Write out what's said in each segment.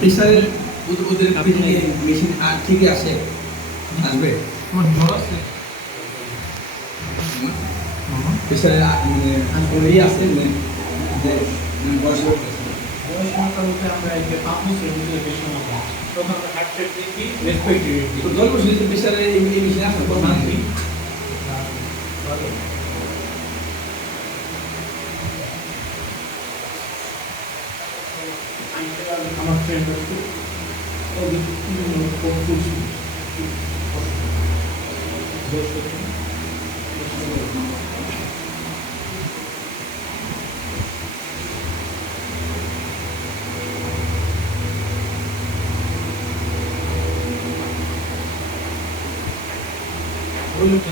প্রেসারের ওদের মেশিন ঠিকই আসে আসবে প্রেসারের মানে ইয়ে আছে মানে বয়স বলতে আমরা এই যে 5 বছরের ভিতরে বেশি না তখন আমরা হার্ট রেট দেখি রেসপিরেটরি রেট তো 10 বছর যদি প্রেসারের এই মেশিন আসে তখন দেখি আমার ফ্রেন্ড আছে ওদের কনফিউশন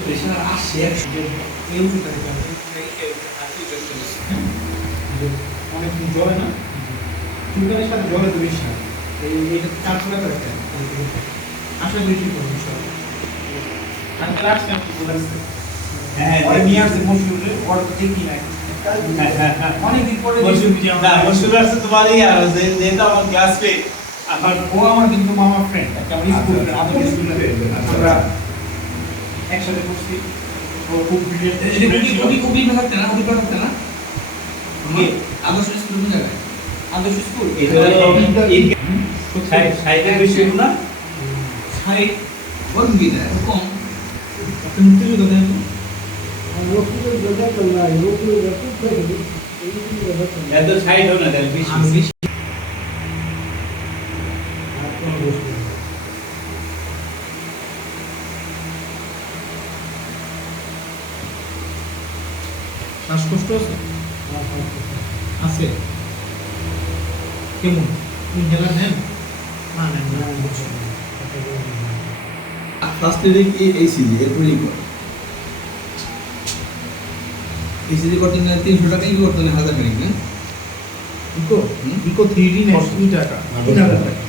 প্রেসার আসে এই ওষুধটা অনেকদিন জ্বরে না চুলকানির সাথে জ্বরে তো বেশি না এইটা 400 টাকা একটা আশা করি ঠিক হবে ইনশাআল্লাহ আমি লাস্ট টাইম কি বলেছি হ্যাঁ ওরে নিয়ে আসছে মশরুরে ওর দেখি না অনেকদিন পরে না মশরুর আছে তোমারই আর যেটা আমার ক্লাসমেট আমার ও আমার কিন্তু মামা ফ্রেন্ড একটা আমার স্কুল ফ্রেন্ড আমাদের স্কুল ফ্রেন্ড আমরা একসাথে পড়ছি ও খুব ব্রিলিয়ান্ট খুবই থাকতে না খুবই থাকতে না আদর্শ স্কুল কোন জায়গায় আদর্শ স্কুল সাইডের বেশি না সাইড বলুন কি না কম আপনি মুক্তিযুদ্ধ দেন এত সাইড হবে না তাহলে বেশি শ্বাসকষ্ট আছে আছে কেমন ইনহেলার নেন না নেন না ফার্স্ট এডে কি এইসিজি এরপর লিখো এইসিজি করতে না 300 টাকা কি করতে না 1000 টাকা না ইকো 3D নেন 2 টাকা 3000 টাকা